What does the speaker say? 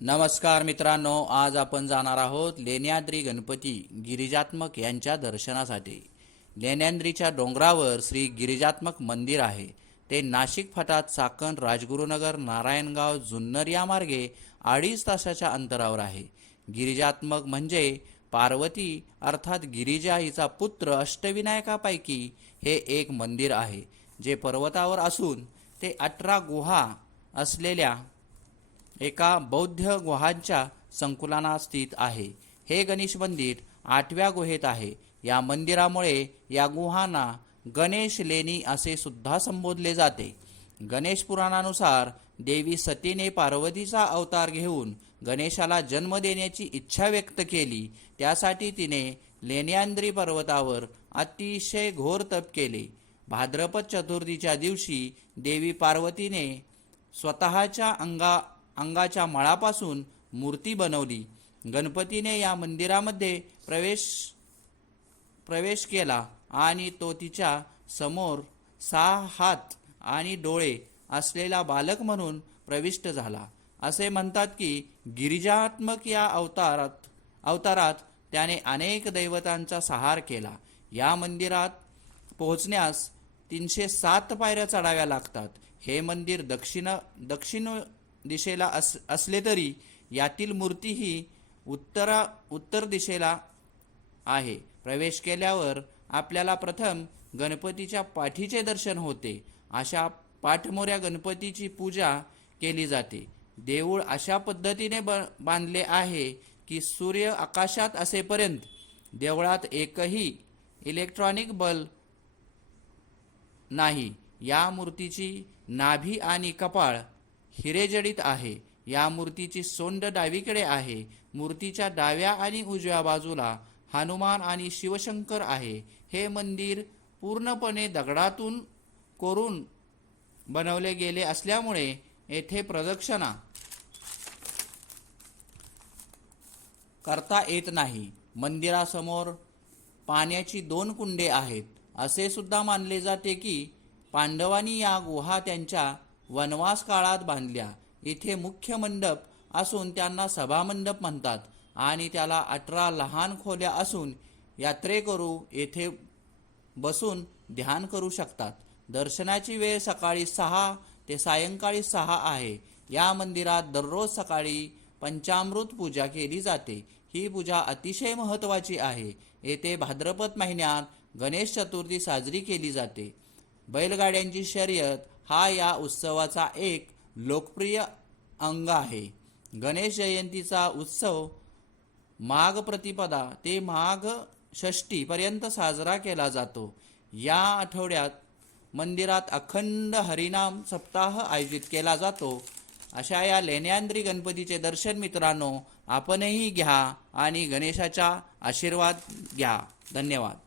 नमस्कार मित्रांनो आज आपण जाणार आहोत लेण्याद्री गणपती गिरिजात्मक यांच्या दर्शनासाठी. लेण्याद्रीच्या डोंगरावर श्री गिरिजात्मक मंदिर आहे. ते नाशिक फाटात चाकण राजगुरुनगर नारायणगाव जुन्नर या मार्गे अडीच तासाच्या अंतरावर आहे. गिरिजात्मक म्हणजे पार्वती अर्थात गिरिजा हिचा पुत्र अष्टविनायकापैकी हे एक मंदिर आहे जे पर्वतावर असून ते अठरा गुहा असलेल्या एका बौद्ध गुहांच्या संकुलाना स्थित आहे. हे गणेश मंदिर आठव्या गुहेत आहे. या मंदिरामुळे या गुहांना गणेश लेणी असे सुद्धा संबोधले जाते. गणेश पुराणानुसार देवी सतीने पार्वतीचा अवतार घेऊन गणेशाला जन्म देण्याची इच्छा व्यक्त केली. त्यासाठी तिने लेण्याद्री पर्वतावर अतिशय घोर तप केले. भाद्रपद चतुर्थीच्या दिवशी देवी पार्वतीने स्वतःच्या अंगा अंगाच्या मळापासून मूर्ती बनवली. गणपतीने या मंदिरामध्ये प्रवेश प्रवेश केला आणि तो तिच्या समोर सहा हात आणि डोळे असलेला बालक म्हणून प्रविष्ट झाला. असे म्हणतात की गिरिजात्मक या अवतारात अवतारात त्याने अनेक दैवतांचा सहार केला. या मंदिरात पोहोचण्यास तीनशे सात पायऱ्या चढाव्या लागतात. हे मंदिर दक्षिण दक्षिण दिशेला अस असले तरी यातील मूर्ती ही उत्तरा उत्तर दिशेला आहे. प्रवेश केल्यावर आपल्याला प्रथम गणपतीच्या पाठीचे दर्शन होते. अशा पाठमोऱ्या गणपतीची पूजा केली जाते. देऊळ अशा पद्धतीने ब बांधले आहे की सूर्य आकाशात असेपर्यंत देवळात एकही इलेक्ट्रॉनिक बल्ब नाही. या मूर्तीची नाभी आणि कपाळ हिरेजडित आहे. या मूर्तीची सोंड डावीकडे आहे. मूर्तीच्या डाव्या आणि उजव्या बाजूला हनुमान आणि शिवशंकर आहे. हे मंदिर पूर्णपणे दगडातून कोरून बनवले गेले असल्यामुळे येथे प्रदक्षिणा करता येत नाही. मंदिरासमोर पाण्याची दोन कुंडे आहेत. असे सुद्धा मानले जाते की पांडवांनी या गुहा त्यांच्या वनवास काळात बांधल्या. इथे मुख्य मंडप असून त्यांना सभामंडप म्हणतात आणि त्याला अठरा लहान खोल्या असून यात्रेकरू येथे बसून ध्यान करू शकतात. दर्शनाची वेळ सकाळी सहा ते सायंकाळी सहा आहे. या मंदिरात दररोज सकाळी पंचामृत पूजा केली जाते. ही पूजा अतिशय महत्त्वाची आहे. येथे भाद्रपद महिन्यात गणेश चतुर्थी साजरी केली जाते. बैलगाड्यांची शर्यत हा या उत्सवाचा एक लोकप्रिय अंग आहे. गणेश जयंतीचा उत्सव माघ प्रतिपदा ते माघ षष्टी पर्यंत साजरा केला जातो. या आठवड्यात मंदिरात अखंड हरिनाम सप्ताह आयोजित केला जातो. अशा या लेण्याद्री गणपतीचे दर्शन मित्रांनो आपणही घ्या आणि गणेशाचा आशीर्वाद घ्या. धन्यवाद.